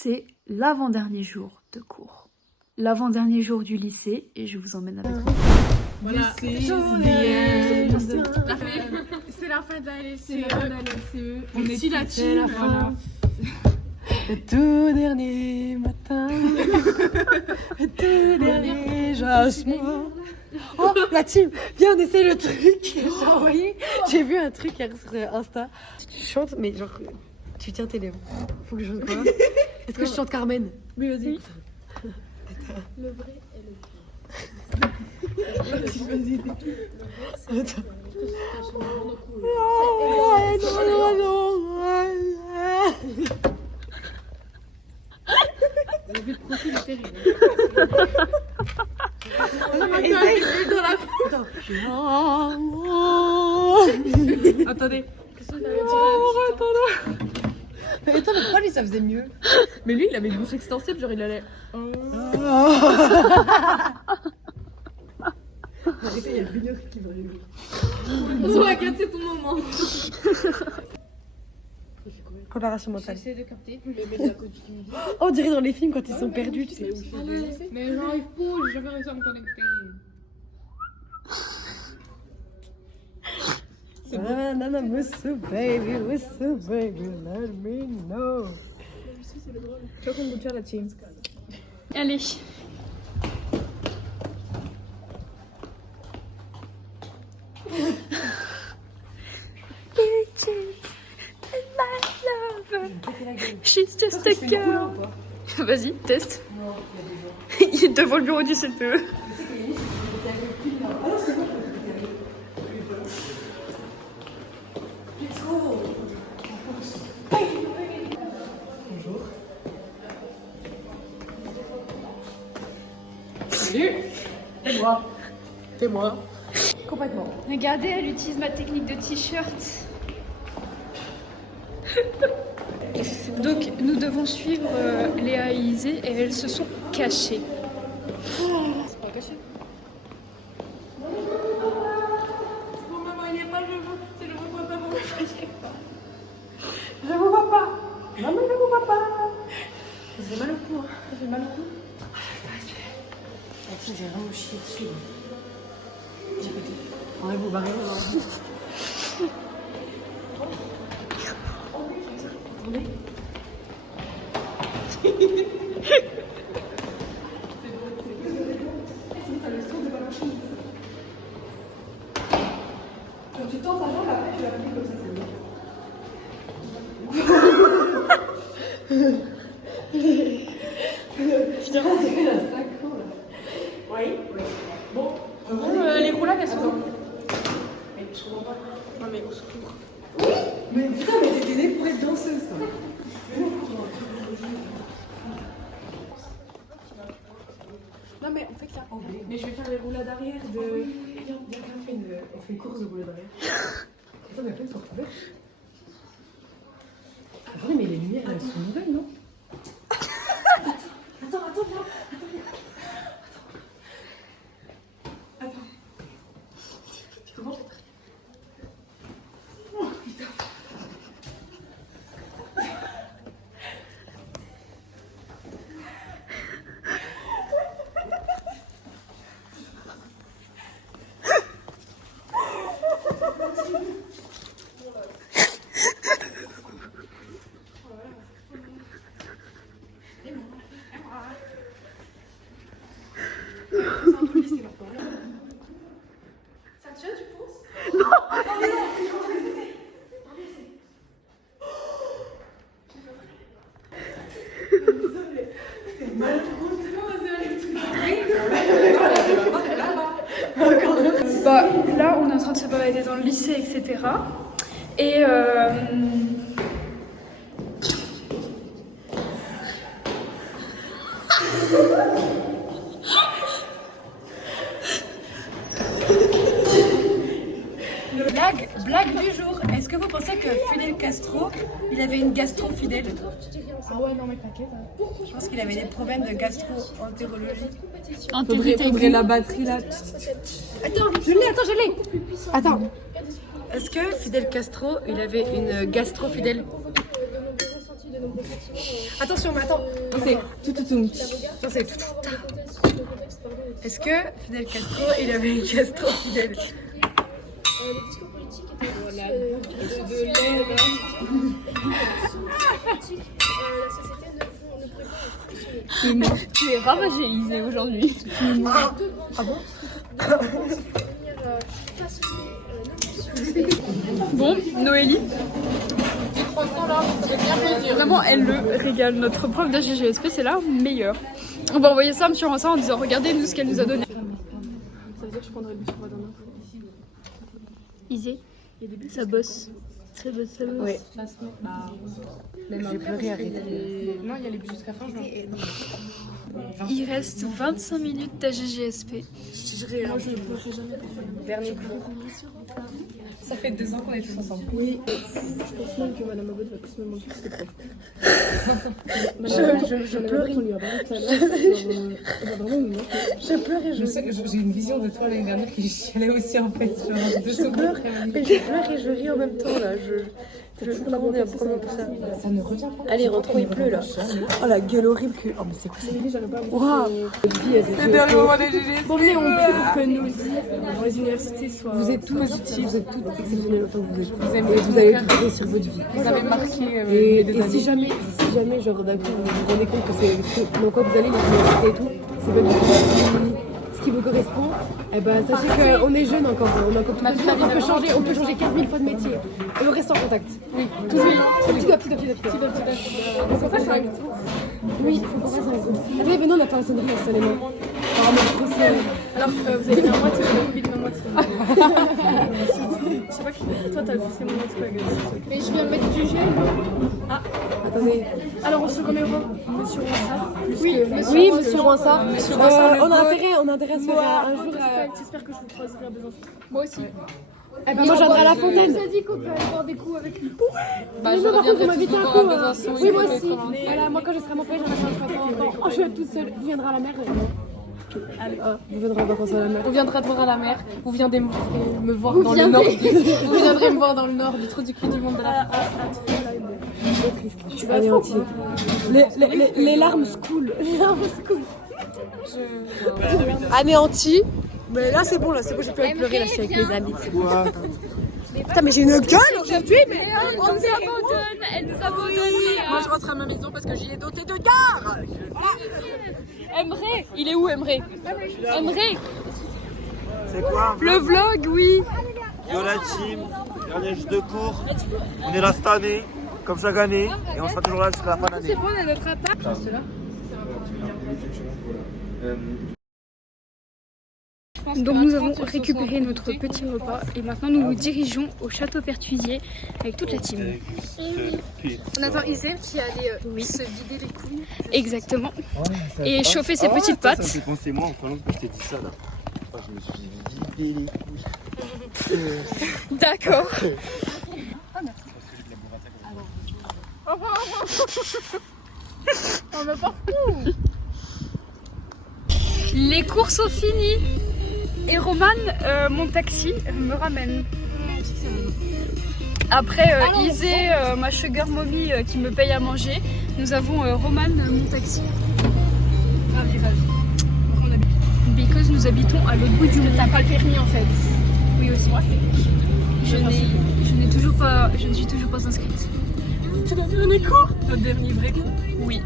c'est l'avant-dernier jour de cours. L'avant-dernier jour du lycée et je vous emmène avec moi. Voilà, c'est la fin de la LCE. On est si la team. Voilà. Le tout dernier matin, le tout dernier jasmin. Oh, la team, viens on essaie le truc. J'ai envoyé, j'ai vu un truc hier sur Insta. Tu chantes, mais genre, tu tiens tes lèvres. Faut que je chante quoi? Est-ce que je chante Carmen? Oui, vas-y. Le vrai et le pire. Vas-y. Attends. La vue de profil est terrible. Attendez. Mais attends, mais pourquoi lui ça faisait mieux? Mais lui, il avait une bouche extensible, genre il allait. Arrêtez, il y a le vidéo qui va On va gâter ton moment. Préparation mentale. J'essaie de capter. Le mec de la côte du midi. Oh, on dirait dans les films quand ils sont perdus, tu sais. Mais j'arrive pas, j'ai jamais réussi à me connecter. Nana, Musu baby, let me know. Je crois qu'on goûte faire la team. Allez. She's just a girl. Vas-y, teste. Il est devant le bureau du CPE. Salut. C'est moi. Complètement. Regardez, elle utilise ma technique de t-shirt. Donc, nous devons suivre Léa et Isée et elles se sont cachées. C'est pas caché. Bon, maman, il n'y a pas le jeu. C'est le repas pas bon. Je vous vois pas. Maman, je vous vois pas. Ça fait mal au cou, hein. Ça fait mal au cou. J'ai vraiment chié dessus. J'ai pété. On va vous barrer. Attendez. Quand tu tends ta jambe, après tu la plies comme ça, c'est bon. Putain, on dirait la synchro là. Oui. Bon. Les roulades, elles sont. Mais je comprends pas. Non, mais au secours. Oui. Mais putain, mais t'étais née pour être danseuse, toi. Non, mais on fait que ça. Mais je vais faire les roulades arrière de. Viens, on fait une course de roulade arrière. Attends, mais plein de portes ouvertes. Attendez, mais les lumières, elles sont nouvelles, non? Attends, viens. Attends. Comment je Oh putain. Ça te tient, tu penses? Bah, là, on est en train de se balader dans le lycée, etc. Et blague du jour. Est-ce que vous pensez que Fidel Castro, il avait une gastro fidèle? Ah ouais, non, mais t'inquiète. Je pense qu'il avait des problèmes de gastro-entérologie. Faudrait la batterie là. Attends, je l'ai. Attends. Est-ce que Fidel Castro, il avait une gastro fidèle? Attention, mais attends. C'est tout. C'est tout. Est-ce que Fidel Castro, il avait une Castro fidèle? Les discours politiques étaient la société ne pourrait pas fonctionner. Tu es ravagéisé aujourd'hui. Ah bon? Bon, Noélie. Vraiment, elle le régale. Notre prof d'AGGSP, c'est la meilleure. On va envoyer ça à M. Vincent en disant regardez nous ce qu'elle nous a donné. Ça veut dire que je prendrai le bus pour Adana. Isée, ça bosse. Ça bosse. Oui. J'ai pleuré, arrêtez. Non, il y a les bus jusqu'à fin juin. Il reste 25 minutes d'AGGSP. Moi, je ne pleurerai jamais. Dernier cours. Ça fait 2 ans qu'on est tous ensemble. Oui. Je pense même que Madame Abad va plus me mentir que ses profs. Je pleure. On lui a parlé tout à l'heure. Elle va vraiment me mentir. Je pleure et j'ai une vision de toi l'année dernière qui chialait aussi en fait. Je pleure et je ris en même temps là. Comment dire ça? Ça ne revient pas. Allez, rentrons, il pleut là. Oh la gueule horrible que. Oh mais c'est quoi ça? Waouh! C'est le dernier moment des GG. Bon, mais on prie pour que nos vies dans les universités soient. Vous êtes tous positifs, vous êtes toutes exceptionnelles autant que vous êtes. Vous avez tout réussi sur votre vie. Vous avez marqué. Et si jamais, genre d'un coup, vous vous rendez compte que c'est dans quoi vous allez, l'université et tout, c'est pas du tout ce qui vous correspond, eh ben sachez qu'on est jeune encore, on a encore tout on peut changer 15 000 fois de métier. Et on reste en contact. Oui, toujours. Petit à petit. Donc on passe un groupe. Oui, il faut qu'on fasse un groupe. Attendez, venez, on a pas la sonnerie, installez-moi. Alors, vous avez mis un moitié, vous avez oublié de ma moitié. Je sais pas qui. Toi, t'as poussé mon moitié. Mais je viens de mettre du gel. Ah, attendez. Alors, on se remettra Monsieur Ronsa. Oui, Monsieur Ronsa. On a intérêt à se faire un jour. J'espère que je vous croiserai à Besançon. Moi aussi. Eh ben, moi, j'aimerais à la fontaine. On a dit qu'on peut aller boire des coups avec lui. Bah, Mais non, par contre, vous m'invitez un coup. Oui, moi aussi. Mais Voilà, moi, quand je serai à mon pays, j'en ai fait un Oh, je vais être toute seule. Vous viendrez à la mer. Allez. Vous viendrez en vacances à la mer. on viendra te voir à la mer. Vous viendrez me voir dans le nord. Vous viendrez me voir dans le nord du trou du cul du monde de la France. Tu vas anéanti. Les larmes coulent. Les larmes coulent. Anéanti. Mais là c'est bon, j'ai plus envie de pleurer là, je suis avec mes amis. Putain mais j'ai une gueule aujourd'hui mais On nous abandonne, elle nous abandonne. moi je rentre à ma maison parce que j'y ai doté de gare. Emre, il est où Emre? Emre, C'est quoi un le vlog, oui. Yo la team, dernier jour de cours. On est là cette année, comme chaque année, et on sera toujours là jusqu'à la fin de l'année. C'est bon, on a notre attaque. Donc nous avons récupéré notre petit repas et maintenant nous nous dirigeons au château Pertuisier avec toute la team. On attend Isée qui allait se vider les couilles. Exactement. Et chauffer ses petites Ça pattes. fait penser moi en Finlande que je t'ai dit ça là. Oh, je me suis vidé les couilles. D'accord. On va partout. Les courses sont finies. Et Roman, mon taxi, me ramène. Après Isée, ma sugar mommy qui me paye à manger, nous avons Roman, mon taxi. Ravi. Because nous habitons à l'autre bout du monde. T'as pas le permis en fait. Oui aussi. Je ne suis toujours pas inscrite. Tu l'as dernier cours? Notre dernier vrai coup. Oui.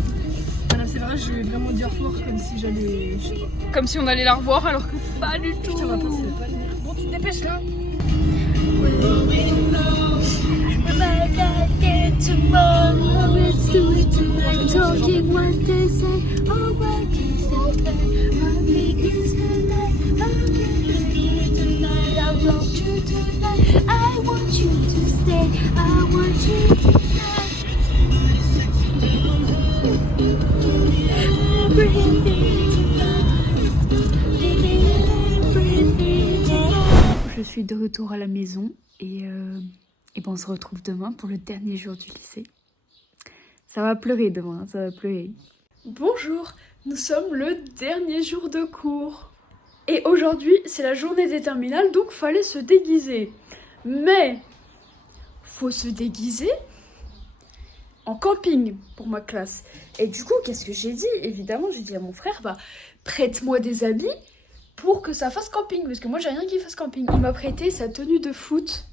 Madame, c'est vrai, je vais vraiment dire fort comme si j'allais. Je sais pas. Comme si on allait la revoir alors que pas du tout. Putain, ma pote, c'est pas venir. Bon, tu te dépêches là. Je suis de retour à la maison et ben on se retrouve demain pour le dernier jour du lycée. Ça va pleurer demain, ça va pleurer. Bonjour, nous sommes le dernier jour de cours. Et aujourd'hui, c'est la journée des terminales, donc fallait se déguiser. Mais, faut se déguiser, en camping pour ma classe. Et du coup, qu'est-ce que j'ai dit? Évidemment, j'ai dit à mon frère, bah, prête-moi des habits pour que ça fasse camping. Parce que moi, j'ai rien qui fasse camping. Il m'a prêté sa tenue de foot,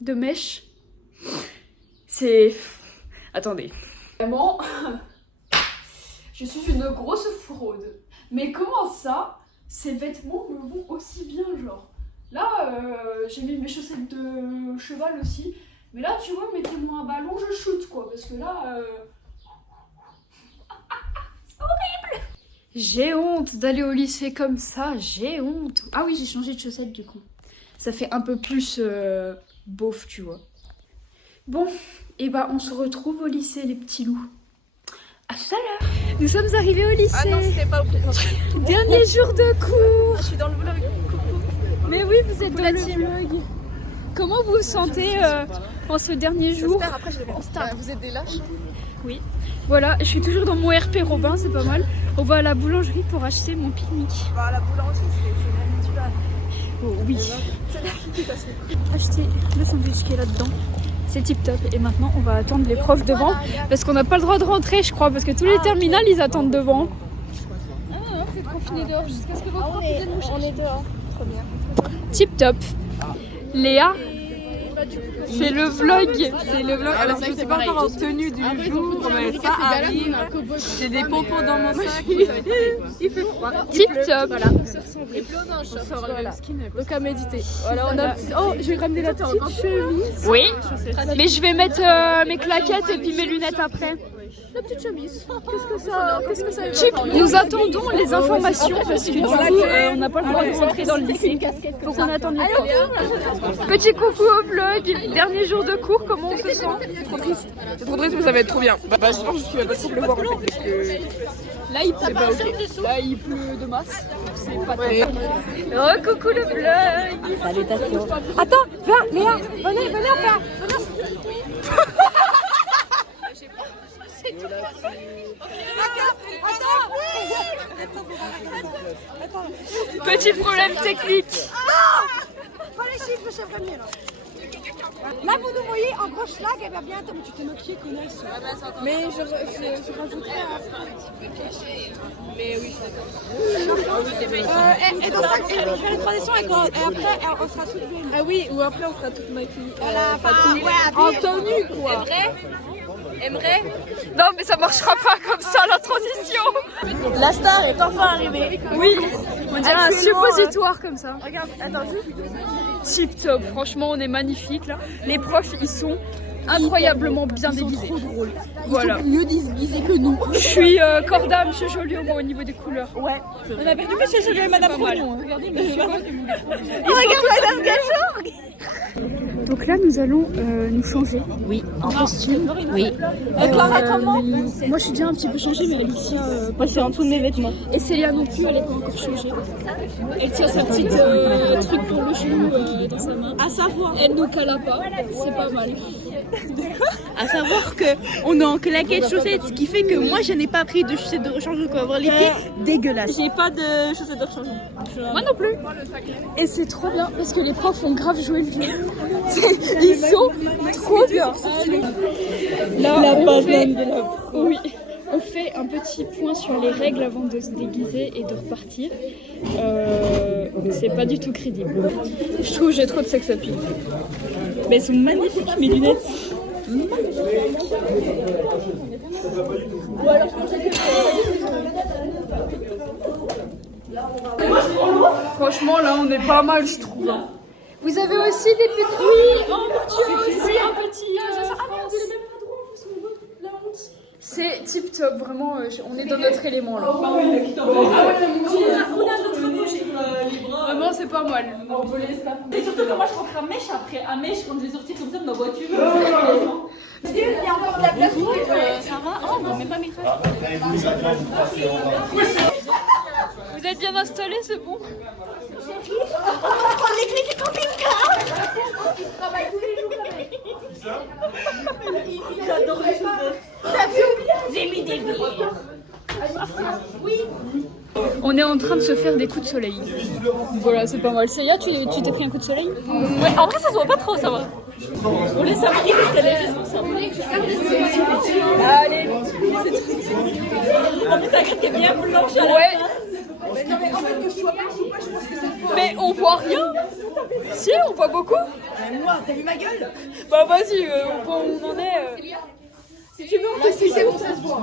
de mèche. C'est... Attendez. Vraiment, je suis une grosse fraude. Mais comment ça, ces vêtements me vont aussi bien, genre? Là, j'ai mis mes chaussettes de cheval aussi. Mais là, tu vois, mettez-moi un ballon, je shoot, quoi. Parce que là... c'est horrible. J'ai honte d'aller au lycée comme ça. J'ai honte. Ah oui, j'ai changé de chaussettes, du coup. Ça fait un peu plus beauf, tu vois. Bon, et bah, on se retrouve au lycée, les petits loups. À tout à l'heure. Nous sommes arrivés au lycée. Ah non, c'était pas au Dernier jour de cours. Je suis dans le vlog. Coucou. Mais oui, vous êtes dans le vlog. Comment vous vous sentez en ce dernier jour? J'espère, après je vais en star. Vous êtes des lâches? Oui. Voilà, je suis toujours dans mon RP Robin, c'est pas mal. On va à la boulangerie pour acheter mon pique-nique. Bah, la boulangerie, c'est la Oh oui. c'est la qui passe. Acheter le sandwich qui est là-dedans. C'est tip top. Et maintenant, on va attendre les profs devant. Parce qu'on n'a pas le droit de rentrer, je crois. Parce que tous les terminales, ils attendent devant. Ah non, vous êtes confinés dehors jusqu'à ce que vos profs viennent vous chercher. On est dehors. Trop bien. Tip top. Léa, c'est le vlog. C'est le vlog. Alors, je ne suis pas encore en tenue du jour, mais ça arrive. J'ai des pompons dans mon sac. Il fait froid. Tip top. Voilà, on se ressemble. Et puis on a un short. Voilà. Donc à méditer. Voilà, on a. Oh, je vais ramener la petite chemise. Oui, mais je vais mettre mes claquettes et puis mes lunettes après. La petite chemise. Qu'est-ce que ça Chip, nous attendons les informations parce que du coup, on n'a pas le droit de rentrer dans le lycée. Faut qu'on attende les profs. Petit coucou au vlog. Dernier jour de cours, comment on se sent? Trop triste. C'est trop triste, mais ça va être trop bien. Bah, j'espère juste qu'il va pas trop pleuvoir en fait, parce que Là, il pleut. pas ok. Là, il pleut de masse. C'est pas top. Oh, coucou le vlog. Salutations. Attends, viens, Léa, venez, on fait Petit problème technique. Pas les chiffres, je sais vraiment là. Là, vous nous voyez en gros schlag, et bien bientôt, mais tu t'es maquillée, connaisse. Mais je rajouterai un. Mais oui, Et dans 5 minutes, je fais les transitions et après, on sera toutes bien. Ah oui, ou après on sera toute maquillée. Voilà, En tenue quoi. Aimerait. Non, mais ça marchera pas comme ça la transition. La star est enfin arrivée. Oui, on dirait un Actuellement, suppositoire comme ça. Regarde, attends juste. Tip top, franchement, on est magnifique là. Les profs, ils sont incroyablement bien déguisés. Trop drôle. Voilà. Mieux déguisés que nous. Je suis corda Monsieur Joliot moi au niveau des couleurs. Ouais. On a perdu Monsieur Joliot et Madame Prognon. Regardez, Monsieur Regarde Madame Gachot. Donc là, nous allons nous changer. Oui, En costume. oui. Moi, je suis déjà un petit peu changée, mais Alicia, Moi c'est en dessous de mes vêtements. et Célia non plus, elle n'est pas encore changée. Elle tient sa petite truc pour le genou dans sa main. À savoir. Elle nous cala pas, c'est pas mal. À savoir que on est en claquettes chaussettes, ce qui fait que moi je n'ai pas pris de chaussettes de rechange pour avoir les pieds dégueulasses. J'ai pas de chaussettes de rechange. Moi non plus. Et c'est trop bien parce que les profs ont grave joué le jeu. Ils sont trop bien. Là, Oui. On fait un petit point sur les règles avant de se déguiser et de repartir. C'est pas du tout crédible. Je trouve que j'ai trop de sex appeal. Mais elles sont magnifiques mes lunettes. Franchement, là, on est pas mal, je trouve. Vous avez aussi des petits... Oui, tu as aussi un petit... Ah merde, il est même pas droit en plus, mon gars. La honte. C'est tip top, vraiment, on est dans notre élément, là. Vraiment, c'est pas mal. Et surtout que moi je rentre à Mèche après. À Mèche, quand je vais sortir comme ça de ma voiture. Il y a encore de la place pour Sarah, oh non, même pas mes frères. Vous êtes bien installés, c'est bon? prendre les clés du camping-car. On travaille tous les jours avec. J'adore les chaussettes. T'as vu? J'ai mis des bières. Oui. On est en train de se faire des coups de soleil. Voilà, c'est pas mal. Seiya, tu t'es pris un coup de soleil? Ouais, en vrai, ça se voit pas trop, ça va. On laisse ça briller parce qu'elle est responsable. Allez. En plus, la crête est bien blanche à la Ouais. fin. Mais on voit rien. Si, on voit beaucoup. Mais moi, t'as vu ma gueule? Bah vas-y, on en est... Si tu veux, on te c'est bon, ça se voit.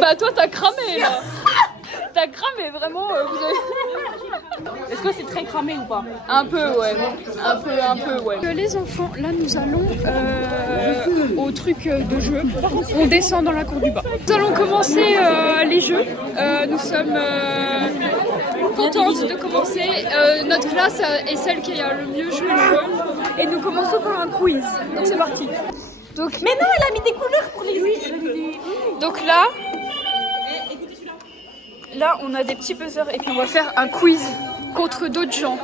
Bah toi t'as cramé là. T'as cramé vraiment. Vous avez... Est-ce que c'est très cramé ou pas? Un peu ouais. Un peu ouais. Les enfants, là nous allons au truc de jeu. On descend dans la cour du bas. Nous allons commencer les jeux. Nous sommes contentes de commencer. Notre classe est celle qui a le mieux joué le jeu. Et nous commençons par un quiz. Donc c'est parti. Donc, Mais non, elle a mis des couleurs pour les... donc là, on a des petits buzzers et puis on va faire un quiz contre d'autres gens.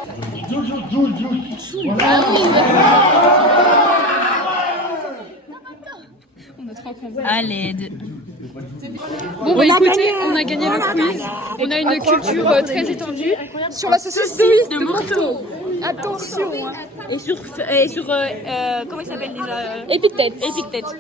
On a trop compris. À l'aide. Bon bah écoutez, on a gagné le quiz. On a une culture très étendue sur la saucisse de Morteau. Attention. Hein. Et sur comment il s'appelle déjà Épithète. Épithète.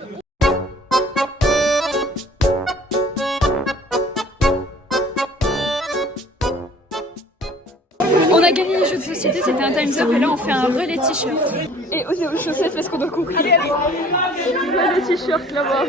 On a gagné les jeux de société, c'était un Time's Up et là on fait un relais t-shirt. Et aux chaussettes parce qu'on doit courir. Allez. Relais t-shirt là-bas.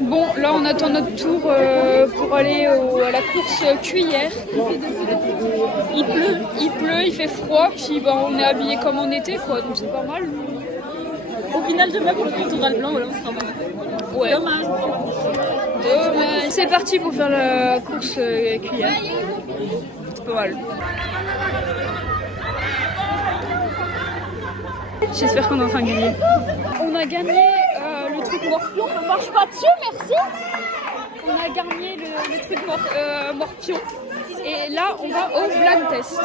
Bon, là on attend notre tour pour aller à la course cuillère. Il pleut, il fait froid, puis bah, on est habillé comme on était quoi, donc c'est pas mal. Au final, demain pour le pectoral blanc, voilà, on sera bon. Ouais. Dommage. C'est parti pour faire la course cuillère. C'est pas mal. J'espère qu'on est en train de gagner. On a gagné le truc morpion. Ne marche pas dessus, merci. On a gagné le truc morpion. Et là, on va au blind test.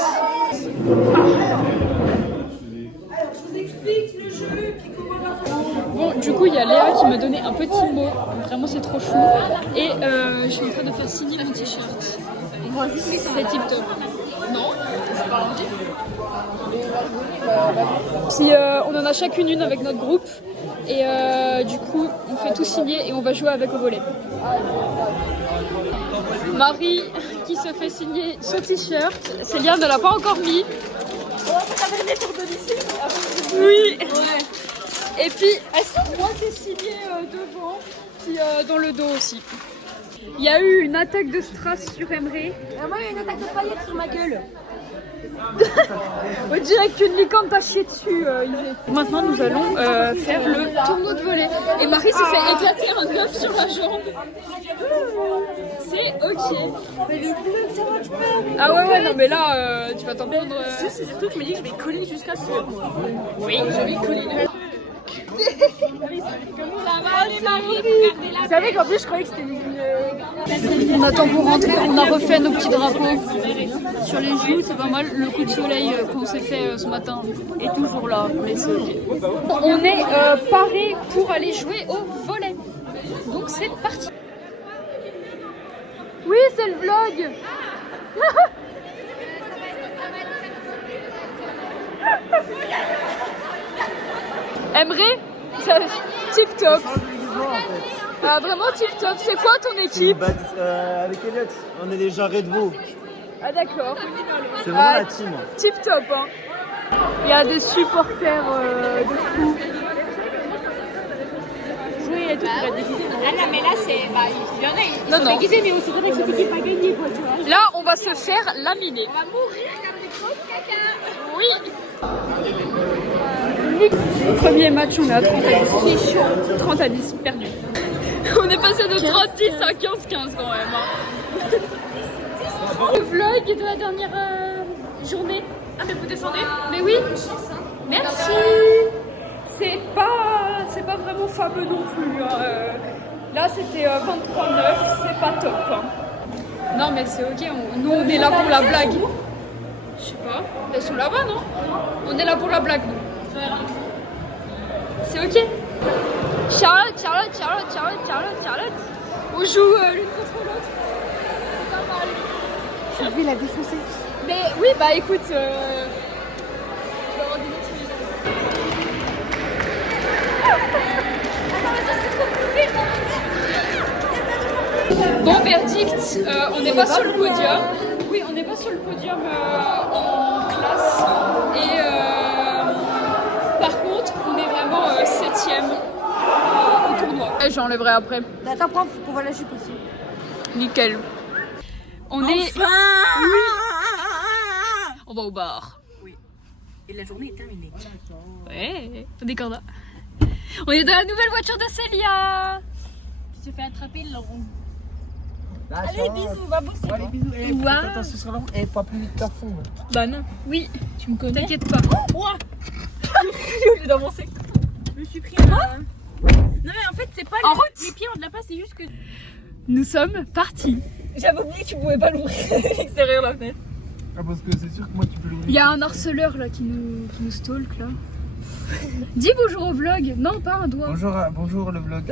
Bon, du coup, il y a Léa qui m'a donné un petit mot. Vraiment, c'est trop chou. Et je suis en train de faire signer mon t-shirt. C'est tip top. Non, c'est pas si on en a chacune une avec notre groupe et du coup on fait tout signer et on va jouer avec au volley. Marie qui se fait signer son t-shirt, Célia ne l'a pas encore mis. Oui. Ouais. Et puis moi c'est signé devant puis dans le dos aussi. Il y a eu une attaque de strass sur Emre. Moi, il y a une attaque de paillettes sur ma gueule. On dirait qu'une licorne t'a chié dessus, Isée. Maintenant, nous allons faire le tournoi de volley. Et Marie s'est fait éclater un œuf sur la jambe. C'est ok. Mais le bleu, ça va, tu peux. Ah ouais, non, mais là, tu vas t'en prendre. C'est surtout que je me dis que je vais coller jusqu'à ce que... Oui, je vais coller. Vous savez qu'en plus, je croyais que c'était une. On attend pour rentrer, on a refait nos petits drapeaux sur les joues, c'est pas mal. Le coup de soleil qu'on s'est fait ce matin est toujours là, mais c'est ok. On est parés pour aller jouer au volley. Donc c'est parti. Oui, c'est le vlog. Emre, tip top. Ah, vraiment tip top. C'est quoi ton équipe? Avec Elliot, on est déjà Red Bull. Ah d'accord. C'est vraiment la team. Tip top. Hein. Il y a des supporters de fou. Oui, et tout pour être déguisé. Ah non, mais là, c'est... Bah, il y en a, ils sont déguisés, mais aussi vrai que cette équipe a gagné, quoi, tu vois. Là, on va se faire laminer. On va mourir comme des gros caca. Oui. Premier match, on est à 30 à 10. 30 à 10, perdu. On est passé de 36 à 15-15 quand même. Hein. Le vlog de la dernière journée. Ah, mais vous descendez? Mais oui. Merci. C'est pas vraiment fameux non plus. Hein. Là, c'était 23-9. C'est pas top. Hein. Non, mais c'est ok. Nous, on est là pour la blague. Je sais pas. Elles sont là-bas, non? On est là pour la blague, nous. C'est ok. Charlotte. On joue l'une contre l'autre. C'est pas mal. Je vais la défoncer. Mais oui, bah écoute, je vais avoir des notes. Bon, verdict, on n'est pas sur le podium. Oui, on n'est pas sur le podium en classe. Et par contre, on est vraiment 7ème au tournoi. Et j'enlèverai après. Attends, prends, faut qu'on voit la jupe aussi. Nickel. On est... Oui. On va au bar. Et la journée est terminée. Ouais, on est content. On est dans la nouvelle voiture de Célia. Tu te fais attraper le rond. Allez, bisous, va bosser. Allez, bisous. Eh, Wow. attends, ce sera long. Eh, pas plus vite qu'à fond. Bah non. Oui, tu me connais. T'inquiète pas. J'ai oublié d'avancer. Je me suis pris Non mais en fait c'est pas En route. les pieds on ne l'a pas, c'est juste que... Nous sommes partis. J'avais oublié que tu pouvais pas l'ouvrir l'extérieur la fenêtre. Ah, parce que c'est sûr que moi, tu peux l'ouvrir. Il y a un harceleur là qui nous stalk là. Dis bonjour au vlog. Non, pas un doigt. Bonjour le vlog.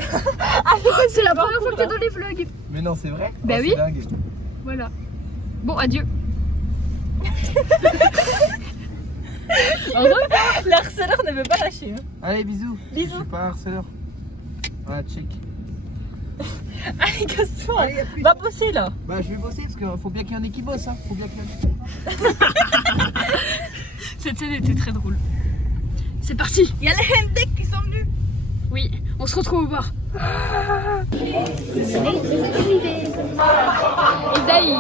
C'est la première fois que t'es dans les vlogs. Mais non, c'est vrai? Bah Oh, oui. c'est dingue. Voilà. Bon, adieu. Au revoir. L'harceleur ne veut pas lâcher. Hein. Allez, bisous. Bisous. Je suis pas harceleur. Voilà, check. Allez, casse-toi. Allez, appuie. Va bosser là. Bah, je vais bosser parce qu'il faut bien qu'il y en ait qui bossent. Hein. Faut bien qu'il y en ait. Cette scène était très drôle. C'est parti. Il y a les Hendek qui sont venus. Oui, on se retrouve au bar. Isaïe.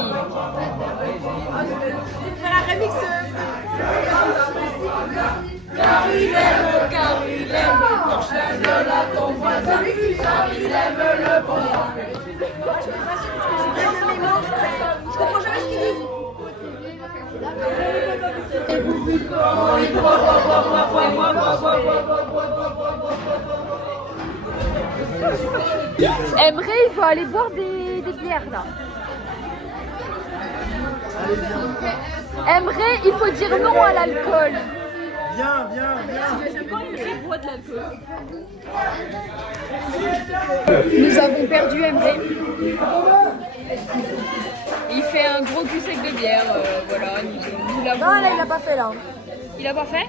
Je comprends jamais ce qu'ils disent. Emre, il faut aller boire des bières là. Emre, il faut dire non à l'alcool. Viens. Bois de l'alcool. Nous avons perdu Emre. Il fait un gros cul sec de bière, voilà. Nous l'avons. Non, là, il a pas fait là. Il a pas fait?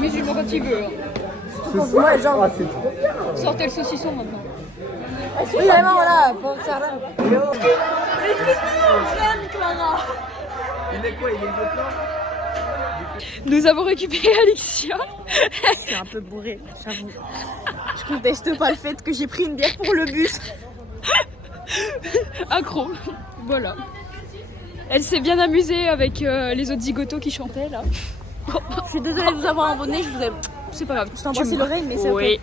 Mais il faut quand il veut. Surtout pour moi, genre. Sortez le saucisson maintenant. Oui, vraiment, voilà, pour faire là. Il est quoi? Il est lieutenant? Nous avons récupéré Alexia. C'est un peu bourré, j'avoue. Je conteste pas le fait que j'ai pris une bière pour le bus. Accro. Voilà. Elle s'est bien amusée avec les autres zigotos qui chantaient là. Je suis désolée de vous avoir abonné, je vous aime. C'est pas grave. Je t'ai embrassé l'oreille, mais c'est Oui.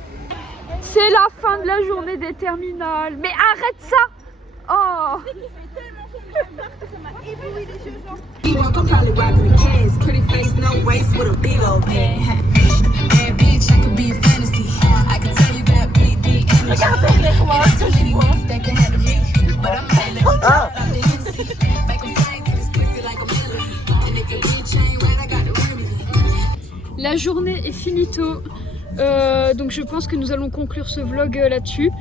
C'est la fin de la journée des terminales. Mais arrête ça! Oh! I'm probably rocking the cans, pretty face, no waist with a big old bag. And bitch, I could be a fantasy. I can tell you got big energy. Too many ones that can handle me, but I'm not let you make them sing to this pussy like a melody. And if your bitch ain't right, I got the remedy. La journée est finito. Donc je pense que nous allons conclure ce vlog là-dessus.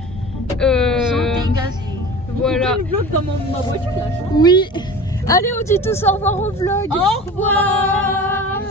Voilà. le vlog dans ma voiture là. Oui. Allez, on dit tous au revoir au vlog. Au revoir.